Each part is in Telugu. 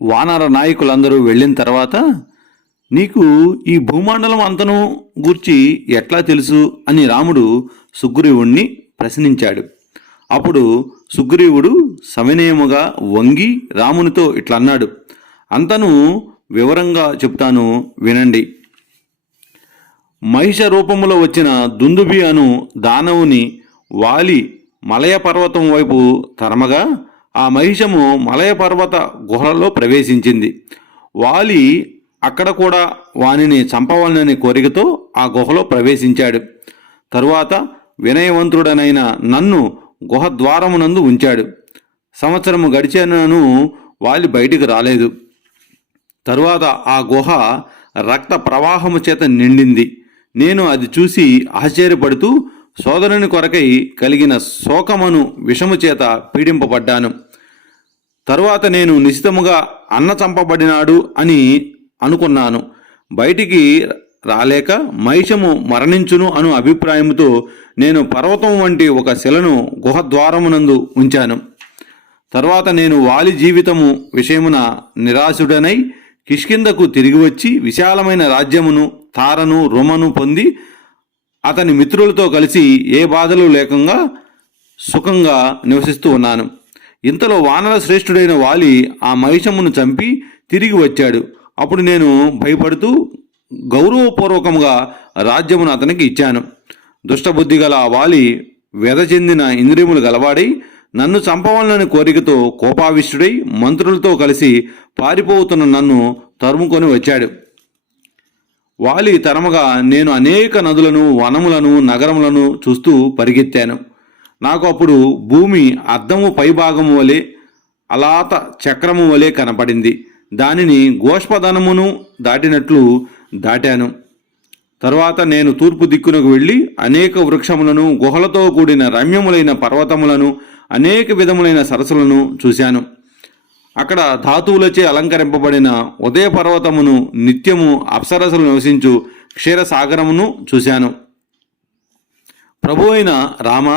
వానర నాయకులందరూ వెళ్ళిన తర్వాత నీకు ఈ భూమండలం అంతను గూర్చి ఎట్లా తెలుసు అని రాముడు సుగ్రీవుణ్ణి ప్రశ్నించాడు. అప్పుడు సుగ్రీవుడు సవినయముగా వంగి రామునితో ఇట్లా అన్నాడు, అంతను వివరంగా చెప్తాను వినండి. మహిష రూపములో వచ్చిన దుందుభి అను దానవుని వాలి మలయ పర్వతం వైపు తరమగా ఆ మహిషము మలయ పర్వత గుహలలో ప్రవేశించింది. వాలి అక్కడ కూడా వానిని చంపవాలని కోరికతో ఆ గుహలో ప్రవేశించాడు. తరువాత వినయవంతుడనైన నన్ను గుహ ద్వారమునందు ఉంచాడు. సంవత్సరము గడిచినను వాలి బయటికి రాలేదు. తరువాత ఆ గుహ రక్త ప్రవాహము చేత నిండింది. నేను అది చూసి ఆశ్చర్యపడుతూ సోదరుని కొరకై కలిగిన శోకమును విషము చేత పీడింపబడ్డాను. తరువాత నేను నిశ్చితముగా అన్న చంపబడినాడు అని అనుకున్నాను. బయటికి రాలేక మహిషము మరణించును అను అభిప్రాయంతో నేను పర్వతం వంటి ఒక శిలను గుహద్వారమునందు ఉంచాను. తర్వాత నేను వాలి జీవితము విషయమున నిరాశుడనై కిష్కిందకు తిరిగి వచ్చి విశాలమైన రాజ్యమును తారను రుమను పొంది అతని మిత్రులతో కలిసి ఏ బాధలు లేకుండా సుఖంగా నివసిస్తూ ఉన్నాను. ఇంతలో వానర శ్రేష్ఠుడైన వాలి ఆ మహిషమును చంపి తిరిగి వచ్చాడు. అప్పుడు నేను భయపడుతూ గౌరవపూర్వకంగా రాజ్యమును అతనికి ఇచ్చాను. దుష్టబుద్ధి గల ఆ వాలి వ్యధ చెందిన ఇంద్రియములు గలవాడై నన్ను చంపవాలని కోరికతో కోపావిష్టుడై మంత్రులతో కలిసి పారిపోతున్న నన్ను తరుముకొని వచ్చాడు. వాలి తరమగా నేను అనేక నదులను వనములను నగరములను చూస్తూ పరిగెత్తాను. నాకు అప్పుడు భూమి అద్దము పైభాగము వలె అలాత చక్రము వలె కనపడింది. దానిని గోష్పదనమును దాటినట్లు దాటాను. తరువాత నేను తూర్పు దిక్కునకు వెళ్ళి అనేక వృక్షములను గుహలతో కూడిన రమ్యములైన పర్వతములను అనేక విధములైన సరస్సులను చూశాను. అక్కడ ధాతువులచే అలంకరింపబడిన ఉదయ పర్వతమును నిత్యము అప్సరసలు నివసించు క్షీరసాగరమును చూశాను. ప్రభు అయిన రామ,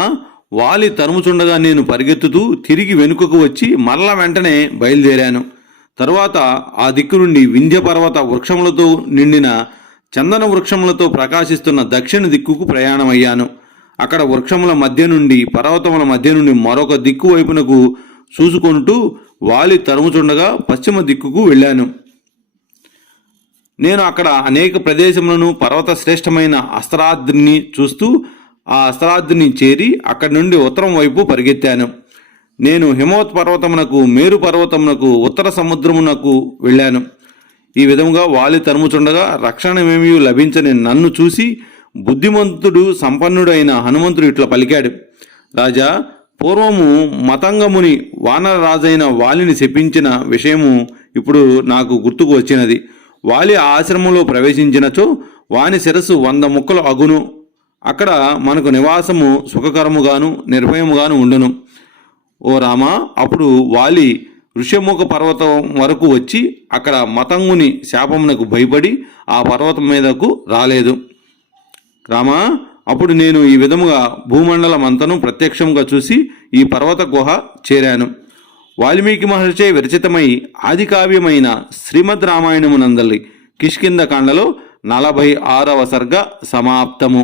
వాలి తరుముచుండగా నేను పరిగెత్తుతూ తిరిగి వెనుకకు వచ్చి మరల వెంటనే బయలుదేరాను. తరువాత ఆ దిక్కు నుండి వింధ్య పర్వత వృక్షములతో నిండిన చందన వృక్షములతో ప్రకాశిస్తున్న దక్షిణ దిక్కుకు ప్రయాణమయ్యాను. అక్కడ వృక్షముల మధ్య నుండి పర్వతముల మధ్య నుండి మరొక దిక్కు వైపునకు చూసుకుంటూ వాలి తరుముచుండగా పశ్చిమ దిక్కుకు వెళ్ళాను. నేను అక్కడ అనేక ప్రదేశములను పర్వత శ్రేష్టమైన అస్త్రాద్రిని చూస్తూ ఆ అస్త్రాద్రిని చేరి అక్కడి నుండి ఉత్తరం వైపు పరిగెత్తాను. నేను హిమవత్ పర్వతమునకు మేరు పర్వతమునకు ఉత్తర సముద్రమునకు వెళ్ళాను. ఈ విధముగా వాలి తరుముచుండగా రక్షణమేమీ లభించని నన్ను చూసి బుద్ధిమంతుడు సంపన్నుడైన హనుమంతుడు ఇట్లా పలికాడు, రాజా, పూర్వము మతంగముని వానర రాజైన వాలిని శపించిన విషయము ఇప్పుడు నాకు గుర్తుకు వచ్చినది. వాలి ఆశ్రమంలో ప్రవేశించినచో వాని శిరస్సు 100 ముక్కలు అగును. అక్కడ మనకు నివాసము సుఖకరముగాను నిర్భయముగాను ఉండును. ఓ రామా, అప్పుడు వాలి ఋష్యముఖ పర్వతం వరకు వచ్చి అక్కడ మతంగుని శాపమునకు భయపడి ఆ పర్వతం మీదకు రాలేదు. రామా, అప్పుడు నేను ఈ విధముగా భూమండలం అంతను ప్రత్యక్షంగా చూసి ఈ పర్వత గుహ చేరాను. వాల్మీకి మహర్షి విరచితమై ఆది కావ్యమైన శ్రీమద్ రామాయణమునందలి కిష్కింద కాండలో 46వ సర్గ సమాప్తము.